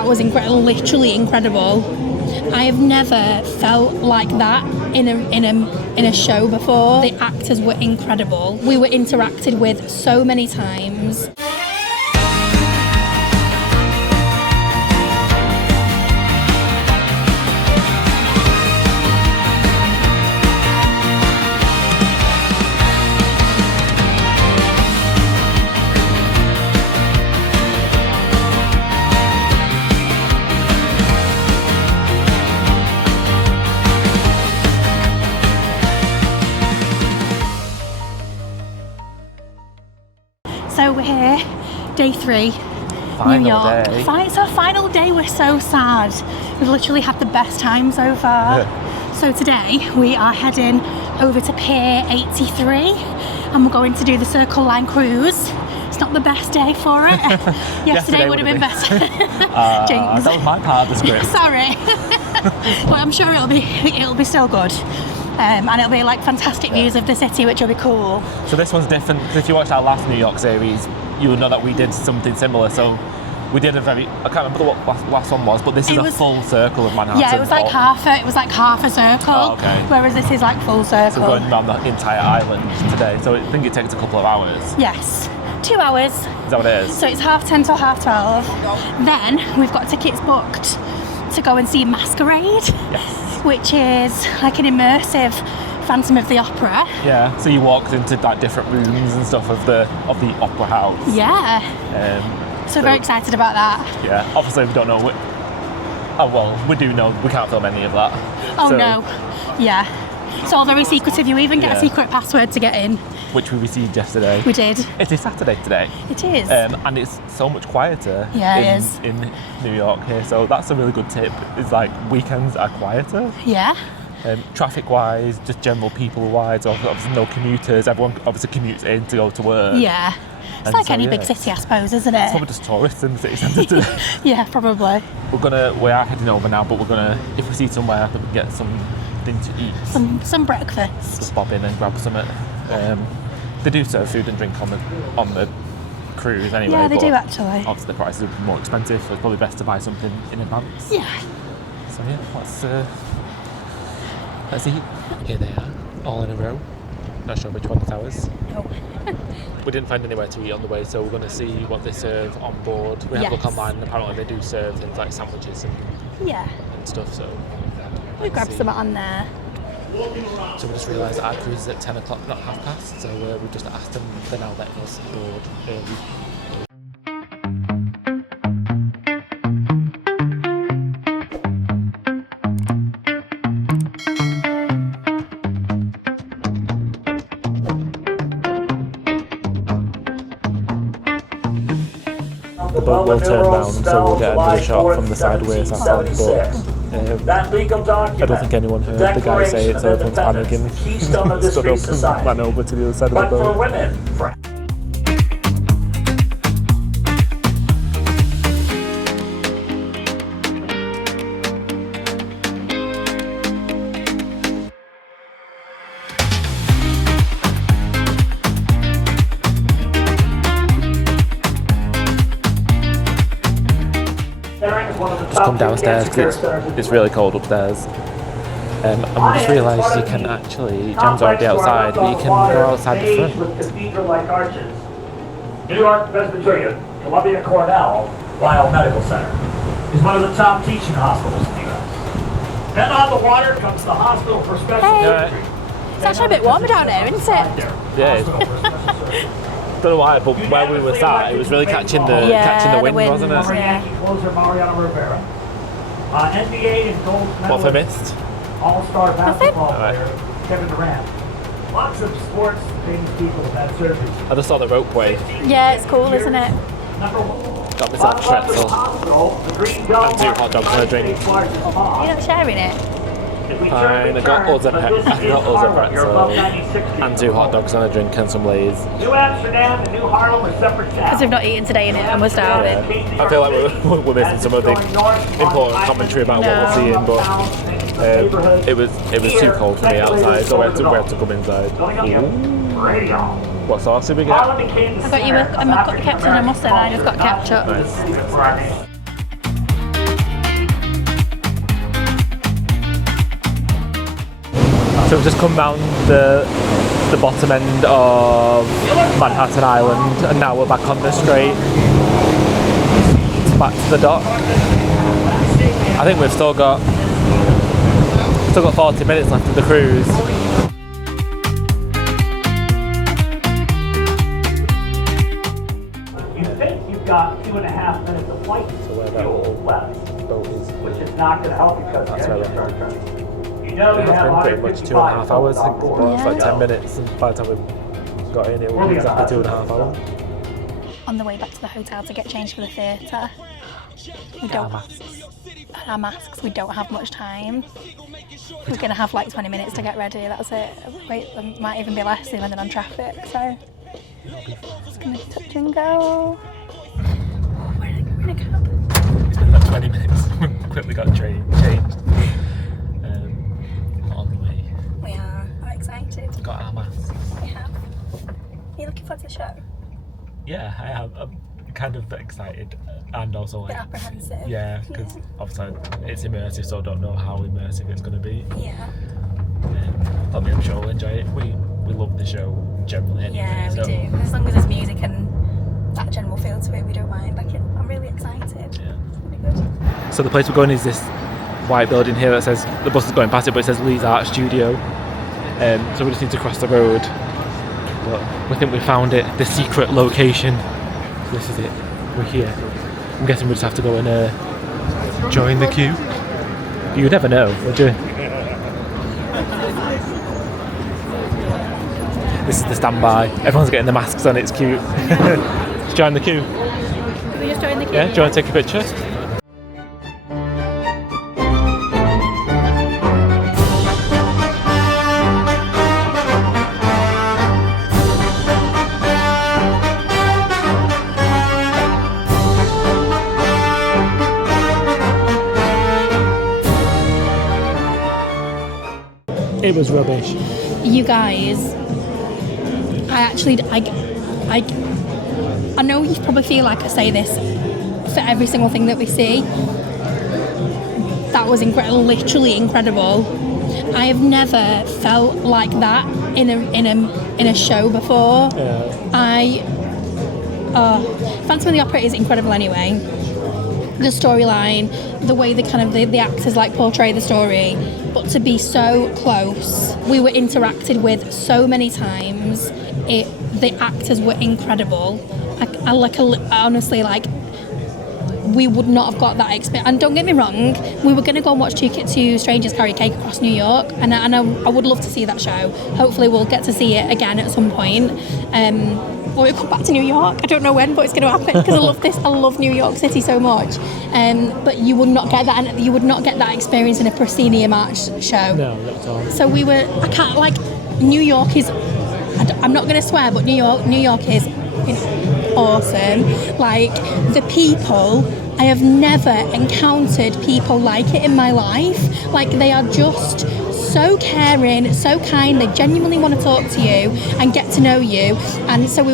That was literally incredible. I have never felt like that in a show before. The actors were incredible. We were interacted with so many times. So we're here, day 3, New York. It's our final day, we're so sad. We've literally had the best time so far. Yeah. So today we are heading over to Pier 83 and we're going to do the Circle Line cruise. It's not the best day for it. Yesterday would have been better. That was my part of the script. Sorry. But I'm sure it'll be still good. And it'll be like fantastic views of the city, which will be cool. So this one's different, because if you watched our last New York series, you would know that we did something similar. So we did I can't remember what the last one was, but this is a full circle of Manhattan. Yeah, it was like half a circle. Oh, okay. Whereas this is like full circle. So we're going around the entire island today. So I think it takes a couple of hours. Yes. 2 hours. Is that what it is? So it's 10:30 till 12:30. Then we've got tickets booked to go and see Masquerade. Yes. Which is like an immersive Phantom of the Opera. Yeah, so you walked into like different rooms and stuff of the opera house. Yeah. So very excited about that. Yeah, obviously we don't know. We do know we can't film any of that. Oh so, no. Yeah. It's all very secretive. You even get a secret password to get in. Which we received yesterday. We did. It is Saturday today. It is. And it's so much quieter in New York here. So that's a really good tip. Is like weekends are quieter. Yeah. Traffic-wise, just general people-wise, obviously no commuters. Everyone obviously commutes in to go to work. Yeah. It's like any big city, I suppose, isn't it? It's probably just tourists in the city centre today. Yeah, probably. We are heading over now, but we're gonna, if we see somewhere that we can get something to eat. Some breakfast. Just pop in and grab something. They do serve food and drink on the cruise anyway. Yeah, they do actually. Obviously the prices are more expensive, so it's probably best to buy something in advance. Yeah. So yeah, let's eat. Here they are, all in a row. Not sure which one is ours. No. We didn't find anywhere to eat on the way, so we're going to see what they serve on board. We had a look online, and apparently they do serve things like sandwiches and stuff. So we grabbed some on there. So we just realised that our cruise is at 10 o'clock, not 5:30. So we just asked them. They're now letting us board early. The boat will turn round, so we'll get another shot from the sideways after, but I don't think anyone heard the guy say it, so everyone's panicking. Stood up and ran over to the other side of the boat. Just come downstairs because it's really cold upstairs. And we just realised you can actually, Jam's already outside, but you can go outside the front. New York Presbyterian, Columbia Cornell Biomedical Center is one of the top teaching hospitals in the U.S. Then on the water comes the hospital for special surgery. It's actually a bit warmer down here, isn't it? Yeah. Don't know why, but where we were sat, it was really catching the wind, wasn't it? NBA and gold medalist. What have I missed? All-star basketball player Kevin Durant. Lots of sports famous people have had surgery. I just saw the ropeway. Yeah, it's cool, isn't it? Got myself a pretzel and 2 hot dogs and a drink. You're not sharing it? Fine, I got us a pretzel and 2 hot dogs and a drink and some Lay's. New Amsterdam and New Harlem are separate towns. Because we've not eaten today in it and we're starving. I feel like we're missing some of the important commentary about what we're seeing, but it was too cold for me outside, so we had to come inside. What sauce did we get? I got you a captain and a mustard and I just got ketchup. Nice. So we've just come round the bottom end of Manhattan Island, and now we're back on the straight back to the dock. I think we've still got 40 minutes left of the cruise. You think you've got 2.5 minutes of flight fuel left, which is not going to help you because That's the where engine we're starts running. You know you It's have been pretty much 2.5 hours. I think $155 it's like 10 minutes, and by the time we got in, it was exactly 2.5 hours. On the way back to the hotel to get changed for the theatre. We don't our masks. We don't have much time. We're gonna have like 20 minutes to get ready. That's it. Wait, there might even be less depending on traffic. So just gonna touch and go. We're in a cab. It's been like 20 minutes. Quickly got changed. On the way. We are excited. We got our masks. We have. Are you looking forward to the show? Yeah, I am. I'm kind of excited and also like apprehensive. Yeah, because obviously it's immersive, so I don't know how immersive it's going to be. Yeah. I mean, I'm sure we'll enjoy it. We love the show generally anyway. Yeah, so. we do. As long as there's music and that general feel to it, we don't mind. I'm really excited. Yeah. It's gonna be good. So the place we're going is this white building here that says, the bus is going past it, but it says Lee's Art Studio. So we just need to cross the road. But we think we found it, the secret location. So this is it. We're here. I'm guessing we just have to go and join the queue. You never know, would you? This is the standby. Everyone's getting the masks on, it's cute. Join the queue. Can we just join the queue? Yeah, do you want to take a picture? It was rubbish. You guys, I know you probably feel like I say this for every single thing that we see. That was literally incredible. I have never felt like that in a show before. Yeah. Phantom of the Opera is incredible anyway. The storyline, the way the actors like portray the story, but to be so close, we were interacted with so many times. The actors were incredible. Honestly, we would not have got that experience. And don't get me wrong, we were going to go and watch two strangers carry cake across New York, and I would love to see that show. Hopefully we'll get to see it again at some point. Or we'll come back to New York. I don't know when, but it's going to happen because I love New York City so much. But you would not get that, and you would not get that experience in a proscenium arch show. No, that's all. So New York is. I'm not going to swear, but New York is awesome. Like, the people, I have never encountered people like it in my life. Like, they are just so caring, so kind. They genuinely want to talk to you and get to know you. And so we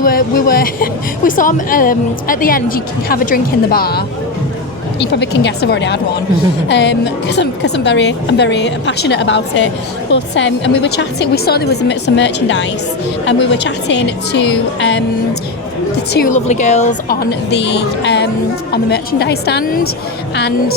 saw at the end, you can have a drink in the bar. You probably can guess I've already had one, because I'm very passionate about it. But and we were chatting. We saw there was some merchandise, and we were chatting to the two lovely girls on the merchandise stand, and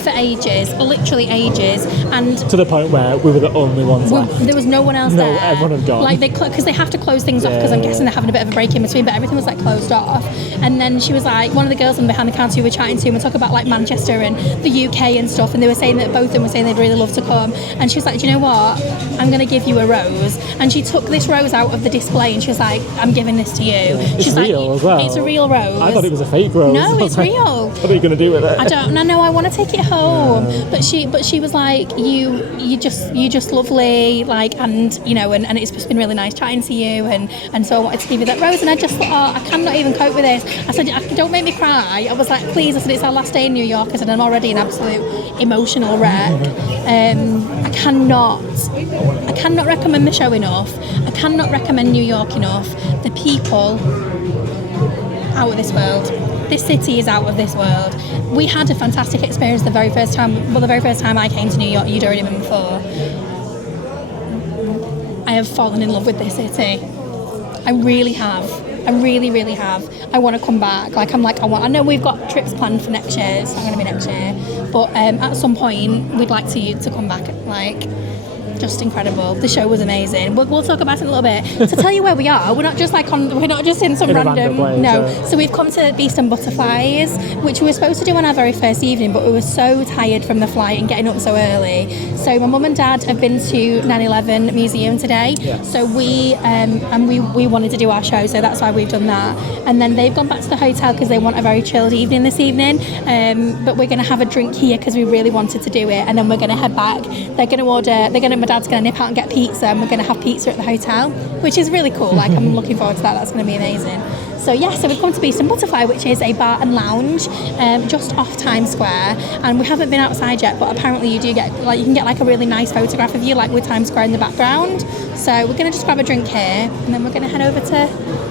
for ages, literally ages, and to the point where we were the only ones left. There was no one else there. Everyone had gone. Like, because they have to close things off, because I'm guessing they're having a bit of a break in between, but everything was like closed off. And then she was like, one of the girls on behind the counter who we were chatting to, and we talk about like Manchester and the UK and stuff, and they were saying that both of them were saying they'd really love to come. And she was like, do you know what? I'm going to give you a rose. And she took this rose out of the display, and she was like, I'm giving this to you. It's real as well. It's a real rose. I thought it was a fake rose. No, it's real. What are you going to do with it? I don't know. I want to take it home. But she was like, you're just lovely, like, and you know, and it's just been really nice chatting to you, and so I wanted to give you that rose. And I just thought, I cannot even cope with this. I said, don't make me cry. I was like, please. I said, it's our last day in New York. I said, I'm already an absolute emotional wreck. I cannot recommend the show enough. I cannot recommend New York enough. The people, out of this world. This city is out of this world. We had a fantastic experience the very first time I came to New York. You'd already been before. I have fallen in love with this city. I really have. I really, really have. I want to come back. I know we've got trips planned for next year, so I'm going to be next year. But at some point, we'd like to come back. Just incredible. The show was amazing. We'll talk about it in a little bit. To tell you where we are, we're not just in some random place, no. So we've come to Beast and Butterflies, which we were supposed to do on our very first evening, but we were so tired from the flight and getting up so early. So my mum and dad have been to 9/11 Museum today. Yeah. So we wanted to do our show, so that's why we've done that. And then they've gone back to the hotel because they want a very chilled evening this evening. But we're going to have a drink here because we really wanted to do it, and then we're going to head back. My dad's going to nip out and get pizza, and we're going to have pizza at the hotel, which is really cool. I'm looking forward to that. That's going to be amazing. So we've come to Beast and Butterfly, which is a bar and lounge just off Times Square, and we haven't been outside yet, but apparently you do get you can get a really nice photograph of you with Times Square in the background. So we're going to just grab a drink here, and then we're going to head over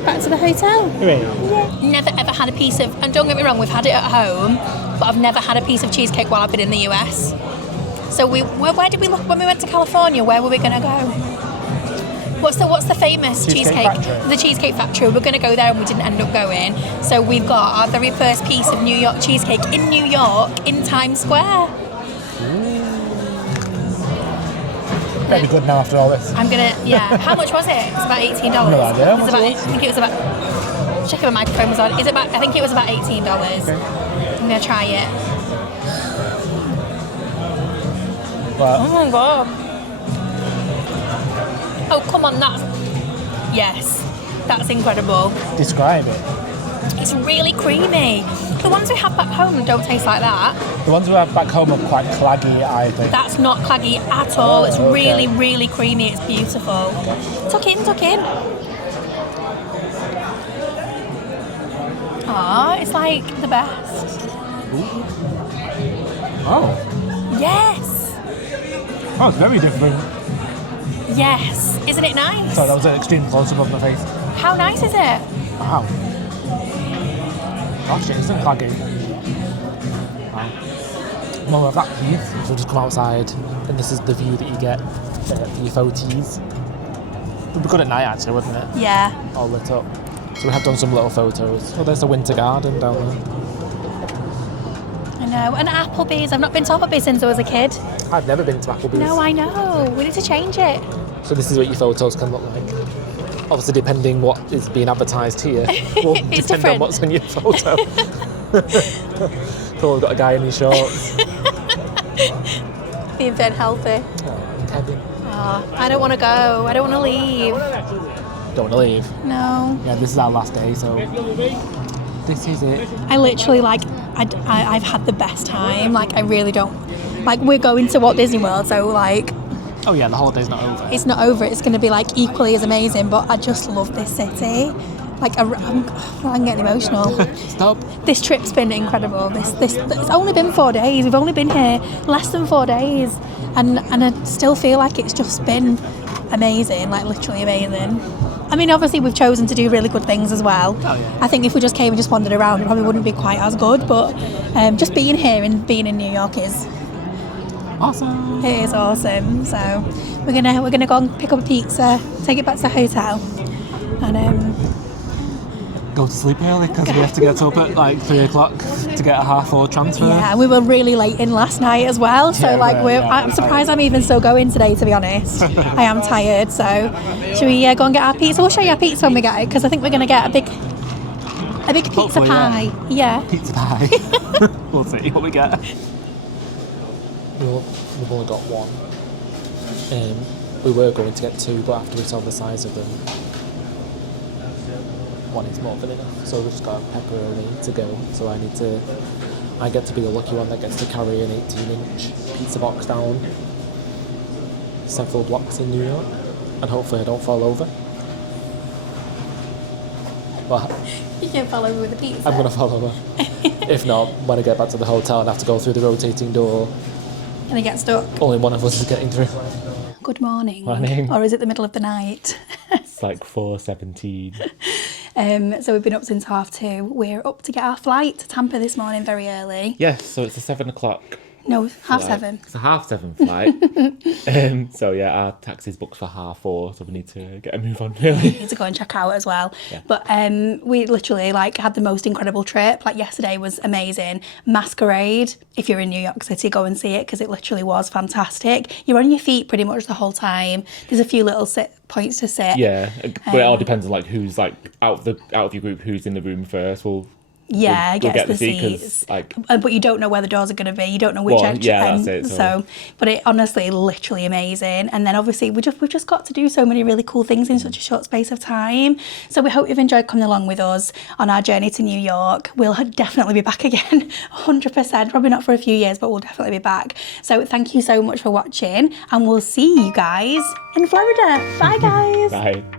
back to the hotel. Right. Yeah. Never ever had a piece of, and don't get me wrong, we've had it at home, but I've never had a piece of cheesecake while I've been in the US. So where did we look when we went to California? Where were we going to go? What's the famous cheesecake? The Cheesecake Factory. We're going to go there and we didn't end up going. So we've got our very first piece of New York cheesecake in New York in Times Square. That'd be good now after all this. How much was it? It's about $18. No idea. I think it was about. Check if my microphone was on. I think it was about $18. Okay. I'm going to try it. What? Oh my god. Oh, come on, that's incredible. Describe it. It's really creamy. The ones we have back home don't taste like that. The ones we have back home are quite claggy, I think. That's not claggy at all. It's really, really creamy. It's beautiful. Okay. Tuck in. Ah, it's the best. Ooh. Oh. Yes. Oh, it's very different. Yes. Isn't it nice? Sorry, that was an extreme close-up of my face. How nice is it? Wow. Gosh, it isn't claggy. Wow. Well, with that piece, so just come outside, and this is the view that you get for your photos. It would be good at night, actually, wouldn't it? Yeah. All lit up. So we have done some little photos. Oh, there's the Winter Garden down there. I know. And Applebee's. I've not been to Applebee's since I was a kid. I've never been to Applebee's. No, I know. We need to change it. So this is what your photos can look like. Obviously, depending what is being advertised here, will depend different. on what's on your photo. Probably got a guy in his shorts. Being very healthy. Oh, Kevin. Oh, I don't want to go. I don't want to leave. Don't want to leave? No. Yeah, this is our last day, so this is it. I literally, I've had the best time. I really don't. We're going to Walt Disney World, so Oh yeah, the holiday's not over. It's not over. It's going to be equally as amazing, but I just love this city. I'm getting emotional. Stop. This trip's been incredible. It's only been 4 days. We've only been here less than 4 days, and I still feel like it's just been amazing, literally amazing. I mean, obviously we've chosen to do really good things as well. Oh, yeah. I think if we just came and just wandered around, it probably wouldn't be quite as good, but just being here and being in New York is awesome. It is awesome. So we're gonna go and pick up a pizza, take it back to the hotel, and go to sleep early because we have to get up at 3 o'clock to get a 4:30 transfer. Yeah, we were really late in last night as well. So I'm surprised I'm even still going today, to be honest. I am tired. So should we go and get our pizza? We'll show you our pizza when we get it, because I think we're gonna get a big pizza Hopefully, pie. Yeah. Pizza pie. We'll see what we get. We've only got one. We were going to get two, but after we saw the size of them, one is more than enough. So we've just got a pepperoni to go. So I get to be the lucky one that gets to carry an 18-inch pizza box down several blocks in New York, and hopefully I don't fall over. What? You can fall over with the pizza. I'm gonna fall over. If not, when I get back to the hotel and have to go through the rotating door. And it gets stuck. Only one of us is getting through. Good morning. Morning. Or is it the middle of the night? It's 4:17. So we've been up since 2:30. We're up to get our flight to Tampa this morning very early. Yes, so it's a 7 o'clock No, 7:30. It's a 7:30 flight. So yeah, our taxi's booked for 4:30, so we need to get a move on really. We need to go and check out as well. Yeah. But we literally like had the most incredible trip. Like yesterday was amazing. Masquerade, if you're in New York City, go and see it because it literally was fantastic. You're on your feet pretty much the whole time. There's a few little points to sit. Yeah, but it all depends on like who's like out of your group, who's in the room first. We'll Get the seat seats. like, but you don't know where the doors are going to be. You don't know which end. Yeah, that's it. So, but it honestly, literally amazing. And then obviously we just got to do so many really cool things in such a short space of time. So we hope you've enjoyed coming along with us on our journey to New York. We'll definitely be back again, 100%. Probably not for a few years, but we'll definitely be back. So thank you so much for watching, and we'll see you guys in Florida. Bye, guys. Bye.